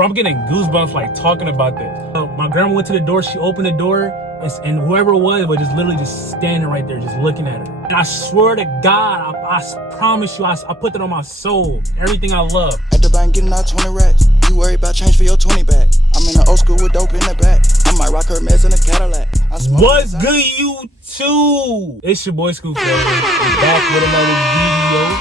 Bro, I'm getting goosebumps like talking about this. So my grandma went to the door, she opened the door, and whoever it was just literally just standing right there, just looking at her. And I swear to God, I promise you, I put that on my soul. Everything I love. At the bank getting out 20 racks. You worry about change for your 20 back. I'm in the old school with dope in the back. I might rock her meds in a Cadillac. What's good, YouTube? It's your boy Skoo Failure. I'm back with another video.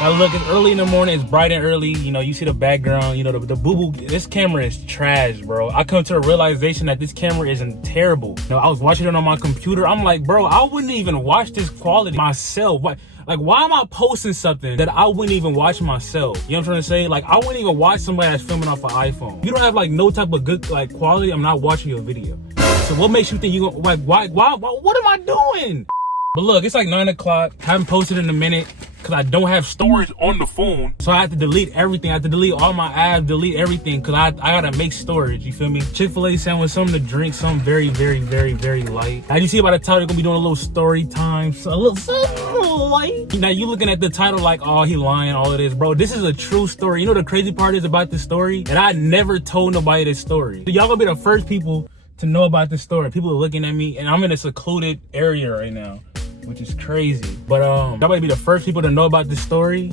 Now look, it's early in the morning, it's bright and early. You know, you see the background, you know, the boo-boo. This camera is trash, bro. I come to the realization that this camera isn't terrible. You know, I was watching it on my computer. I'm like, bro, I wouldn't even watch this quality myself. Like, why am I posting something that I wouldn't even watch myself? You know what I'm trying to say? Like, I wouldn't even watch somebody that's filming off an iPhone. You don't have like no type of good like quality, I'm not watching your video. So what makes you think you gonna like why what am I doing? But look, it's like 9 o'clock. Haven't posted in a minute because I don't have storage on the phone. So I have to delete everything. I have to delete all my apps, delete everything because I gotta make storage, you feel me? Chick-fil-A sandwich, something to drink, something very, very, very, very light. As you see by the title, we're gonna be doing a little story time. So a little light. Now you looking at the title like, oh, he lying, all of this. Bro, this is a true story. You know the crazy part is about this story? And I never told nobody this story. So y'all gonna be the first people to know about this story. People are looking at me and I'm in a secluded area right now, which is crazy. But y'all might be the first people to know about this story.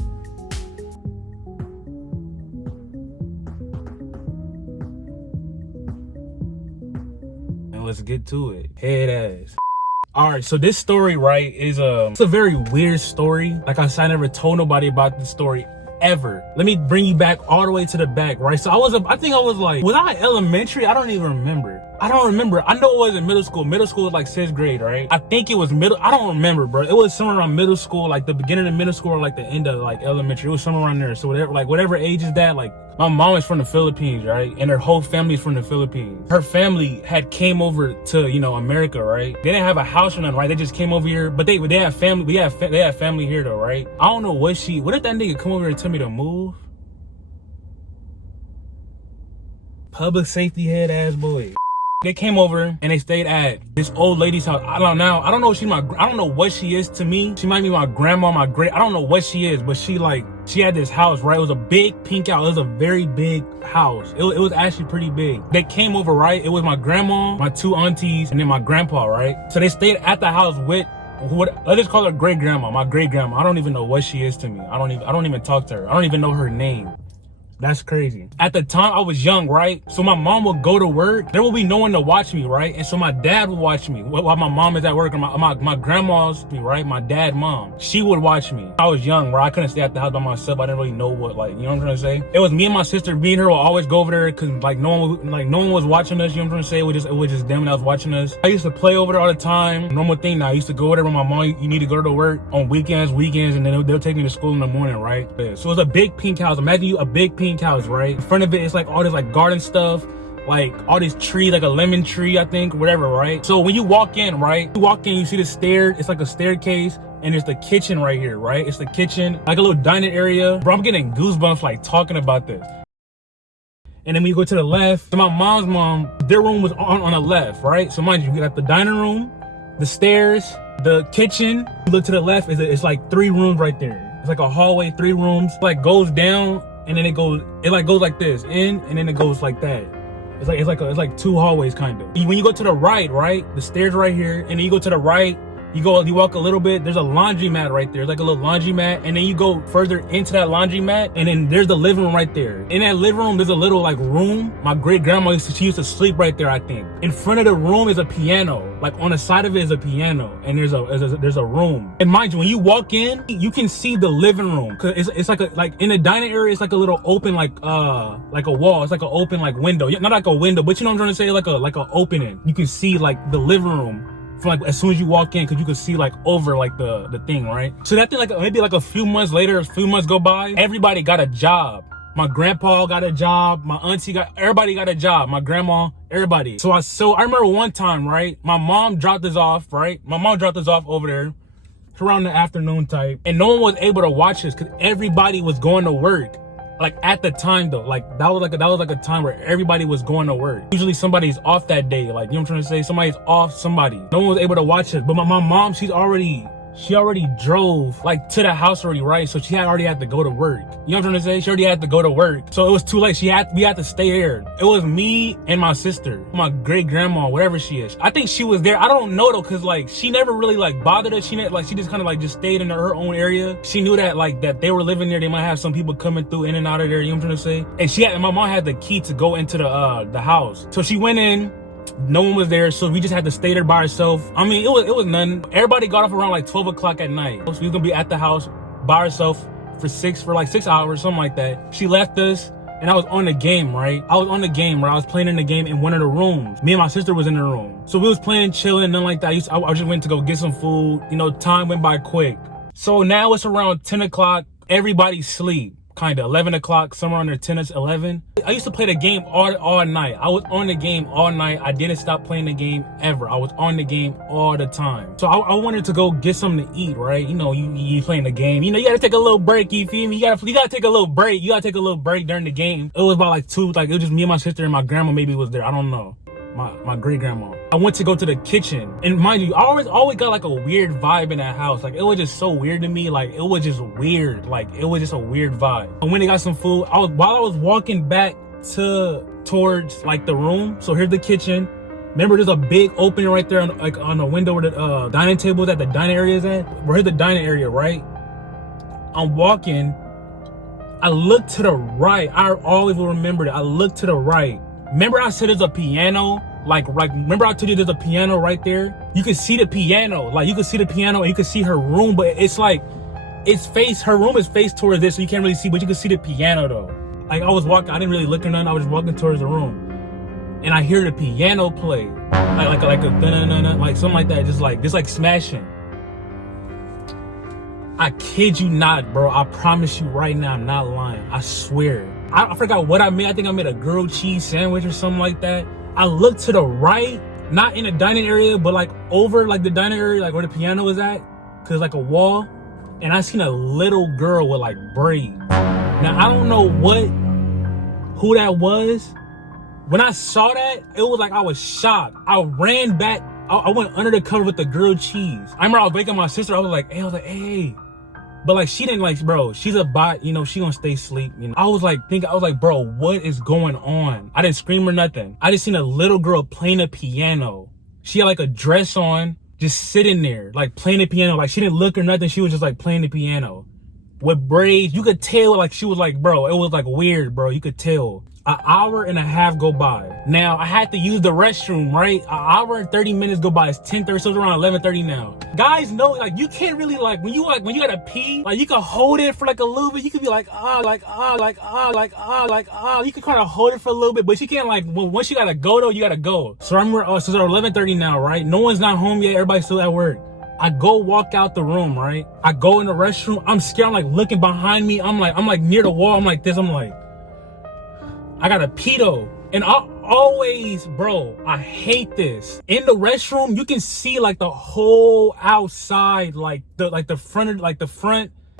And let's get to it. Head ass. All right, so this story, right, is it's a very weird story. Like I said, I never told nobody about this story ever. Let me bring you back all the way to the back, right? So I think I was like, was I elementary? I don't even remember. I know it was in middle school. Middle school was like 6th grade, right? I think it was middle. I don't remember, bro. It was somewhere around middle school, like the beginning of middle school or like the end of like elementary. It was somewhere around there. So whatever age is that, like my mom is from the Philippines, right? And her whole family is from the Philippines. Her family had came over to, you know, America, right? They didn't have a house or nothing, right? They just came over here, but they have family. They have family here though, right? I don't know what if that nigga come over here and tell me to move? Public safety head ass boy. They came over and they stayed at this old lady's house. I don't know what she is to me. She might be my grandma, I don't know what she is, but she had this house, right? It was a big pink house. It was a very big house. It was actually pretty big. They came over, right? It was my grandma, my 2 aunties, and then my grandpa, right? So they stayed at the house with let's just call her great grandma, my great grandma. I don't even know what she is to me. I don't even talk to her. I don't even know her name. That's crazy. At the time, I was young, right? So my mom would go to work. There will be no one to watch me, right? And so my dad would watch me while my mom is at work. And my grandma's, right? My dad, mom, she would watch me. I was young, right? I couldn't stay at the house by myself. I didn't really know what, like, you know what I'm trying to say? It was me and my sister. Me and her would always go over there because like no one was watching us. You know what I'm trying to say? It was just them that was watching us. I used to play over there all the time. Normal thing now. I used to go over there with my mom. You need to go to work on weekends, and then they'll take me to school in the morning, right? Yeah. So it was a big pink house. Imagine you a big pink house, right? In front of it, it's like all this like garden stuff, like all these trees, like a lemon tree, I think, whatever, right? So when you walk in, right? You see the stairs. It's like a staircase, and there's the kitchen right here, right? It's the kitchen, like a little dining area. Bro, I'm getting goosebumps like talking about this. And then when you go to the left, so my mom's mom, their room was on the left, right? So mind you, you got the dining room, the stairs, the kitchen. You look to the left, it's like 3 rooms right there. It's like a hallway, 3 rooms, like goes goes like this, in, and then it goes like that. It's like 2 hallways kind of. When you go to the right, the stairs right here, and then you go to the right, you walk a little bit, there's a laundromat right there, like a little laundromat, and then you go further into that laundromat, and then there's the living room right there. In that living room, there's a little like room. My great grandma used to sleep right there, I think. In front of the room is a piano. Like on the side of it is a piano, and there's a room. And mind you, when you walk in, you can see the living room, cause it's like in the dining area, it's like a little open, like a wall. It's like an open like window, not like a window, but you know what I'm trying to say, like a opening. You can see like the living room from like as soon as you walk in, because you can see like over like the thing, right? So that thing, like maybe like a few months later, a few months go by, everybody got a job. My grandpa got a job, my auntie everybody got a job, my grandma, everybody. So I remember one time, right? My mom dropped us off, right? My mom dropped us off over there around the afternoon type, and no one was able to watch us because everybody was going to work. Like at the time though, like that was like a time where everybody was going to work. Usually somebody's off that day, like, you know what I'm trying to say? Somebody's off, somebody. No one was able to watch us. But my mom, she's already she already drove like to the house already, right? So she already had to go to work. You know what I'm trying to say? She already had to go to work. So it was too late. We had to stay there. It was me and my sister, my great grandma, whatever she is. I think she was there. I don't know though, cause like she never really like bothered us. She just kind of like just stayed in her own area. She knew that like that they were living there. They might have some people coming through in and out of there. You know what I'm trying to say? And my mom had the key to go into the house. So she went in. No one was there, so we just had to stay there by ourselves. I mean, it was nothing. Everybody got off around like 12 o'clock at night. So we was gonna be at the house by ourselves for like 6 hours, something like that. She left us, and I was on the game, right? I was playing in the game in one of the rooms. Me and my sister was in the room. So we was playing, chilling, nothing like that. I just went to go get some food. You know, time went by quick. So now it's around 10 o'clock. Everybody's asleep. Kind of 11 o'clock, somewhere under 10 or 11. I used to play the game all night. I was on the game all night. I didn't stop playing the game ever. I was on the game all the time. So I wanted to go get something to eat, right? You know, you playing the game. You know, you gotta take a little break, you feel me? You gotta take a little break. You gotta take a little break during the game. It was about like it was just me and my sister and my grandma maybe was there. I don't know. My great grandma. I went to go to the kitchen, and mind you, I always got like a weird vibe in that house. Like it was just so weird to me. Like it was just weird. Like it was just a weird vibe. And when they got some food, while I was walking back towards like the room. So here's the kitchen. Remember, there's a big opening right there on the window where the dining table that the dining area is at. Here's the dining area, right? I'm walking. I look to the right. I always will remember that. I look to the right. Remember I said there's a piano? Like remember I told you there's a piano right there? You can see the piano. Like you can see the piano and you can see her room, but it's like her room is faced towards this, so you can't really see, but you can see the piano though. Like I was walking, I didn't really look or nothing, I was walking towards the room. And I hear the piano play. Like a dun-dun-dun-dun, like something like that, just like smashing. I kid you not, bro. I promise you right now, I'm not lying. I swear. I forgot what I made. I think I made a grilled cheese sandwich or something like that. I looked to the right, not in the dining area, but like over like the dining area, like where the piano was at, cause like a wall. And I seen a little girl with like braids. Now I don't know who that was. When I saw that, it was like I was shocked. I ran back. I went under the cover with the grilled cheese. I remember I was waking my sister. I was like, hey. But like she didn't like, bro, she's a bot, you know, she gonna stay asleep, you know. I was like, bro, what is going on? I didn't scream or nothing. I just seen a little girl playing a piano. She had like a dress on, just sitting there, like playing the piano. Like she didn't look or nothing. She was just like playing the piano with braids. You could tell like she was like, bro, it was like weird, bro. You could tell. An hour and a half go by. Now I had to use the restroom, right? An hour and 30 minutes go by. It's 10:30, so it's around 11:30 now. Guys know, like you can't really when you gotta pee, like you can hold it for like a little bit. You could be like, you can kind of hold it for a little bit, but you can't like once you gotta go though, you gotta go. So I'm so it's 11:30 now, right? No one's not home yet. Everybody's still at work. I go walk out the room, right? I go in the restroom. I'm scared. I'm like looking behind me. I'm like near the wall. I'm like this. I'm like, I got a pedo. And I always, bro, I hate this. In the restroom, you can see like the whole outside, like the front,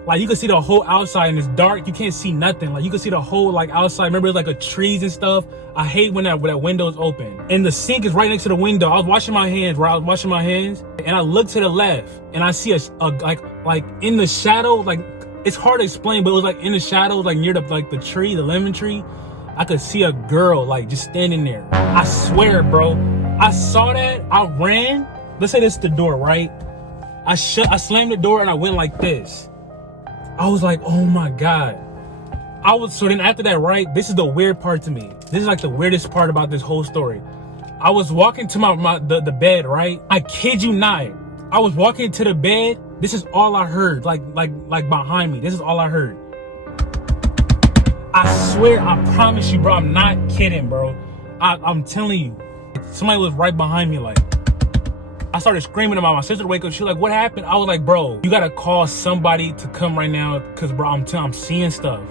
like you can see the whole outside and it's dark. You can't see nothing. Like you can see the whole like outside. Remember, it's like a trees and stuff. I hate when that window is open. And the sink is right next to the window. I was washing my hands, and I look to the left and I see a like in the shadow, like it's hard to explain, but it was like in the shadows, like near the tree, the lemon tree. I could see a girl like just standing there. I swear, bro. I saw that. I ran. Let's say this is the door, right? I slammed the door and I went like this. I was like, oh my God. So then after that, right? This is the weird part to me. This is like the weirdest part about this whole story. I was walking to the bed, right? I kid you not. I was walking to the bed. This is all I heard. Like behind me. This is all I heard. I swear, I promise you, bro, I'm not kidding, bro. I'm telling you, somebody was right behind me. Like, I started screaming about my sister wake up. She was like, what happened? I was like, bro, you gotta call somebody to come right now, cause bro, I'm seeing stuff.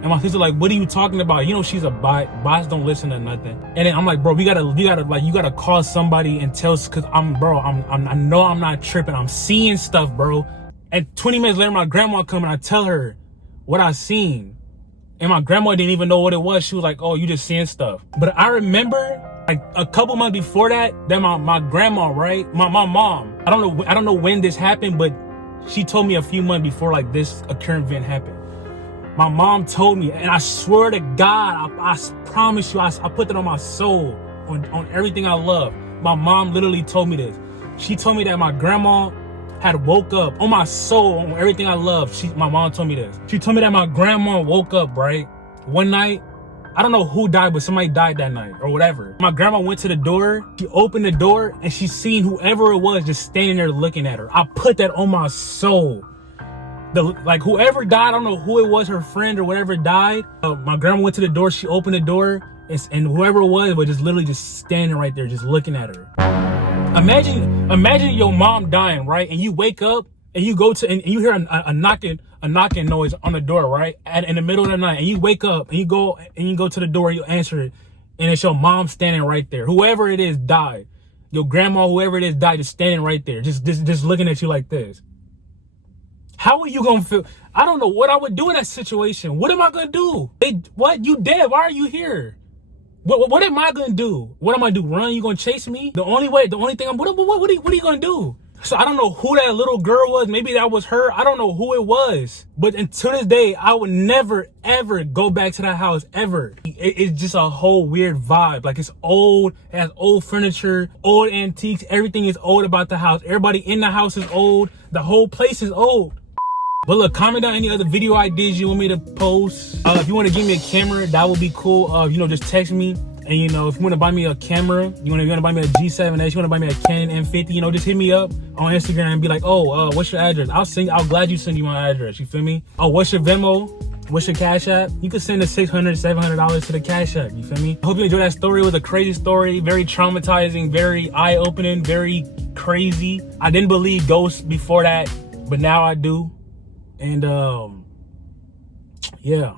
And my sister like, what are you talking about? You know she's a bot. Bots don't listen to nothing. And then I'm like, bro, you gotta call somebody and tell, cause I know I'm not tripping. I'm seeing stuff, bro. And 20 minutes later, my grandma come and I tell her what I seen. And my grandma didn't even know what it was. She was like, oh, you just seeing stuff. But I remember like a couple months before that my grandma, right? My mom, I don't know when this happened, but She told me a few months before like this occurring event happened. My mom told me, and I swear to God, I promise you, I put that on my soul, on everything I love. My mom literally told me this. She told me that my grandma had woke up, on my soul, on everything I love. My mom told me this. She told me that my grandma woke up, right? One night, I don't know who died, but somebody died that night or whatever. My grandma went to the door, she opened the door, and she seen whoever it was just standing there looking at her. I put that on my soul. Like whoever died, I don't know who it was, her friend or whatever died. My grandma went to the door, she opened the door, and whoever it was just literally just standing right there, just looking at her. Imagine your mom dying, right? And you wake up and you go to, and you hear a knocking noise on the door, right? In the middle of the night, and you wake up and you go to the door, you answer it, and it's your mom standing right there. Whoever it is died. Your grandma, whoever it is died, just standing right there, just looking at you like this. How are you gonna feel? I don't know what I would do in that situation. What am I gonna do? What? You dead? Why are you here? What am I gonna do? What am I gonna do? Run? You gonna chase me? The only thing what are you gonna do? So I don't know who that little girl was. Maybe that was her. I don't know who it was. But until this day, I would never, ever go back to that house, ever. It's just a whole weird vibe. Like it's old, it has old furniture, old antiques. Everything is old about the house. Everybody in the house is old. The whole place is old. But look, comment down any other video ideas you want me to post. If you want to give me a camera, that would be cool. Just text me. And if you want to buy me a camera, you want to buy me a G7S, you want to buy me a Canon M50, just hit me up on Instagram and be like, what's your address? I'll gladly send you my address. You feel me? Oh, what's your Venmo? What's your Cash App? You can send the $600, $700 to the Cash App. You feel me? I hope you enjoyed that story. It was a crazy story, very traumatizing, very eye-opening, very crazy. I didn't believe ghosts before that, but now I do. And yeah.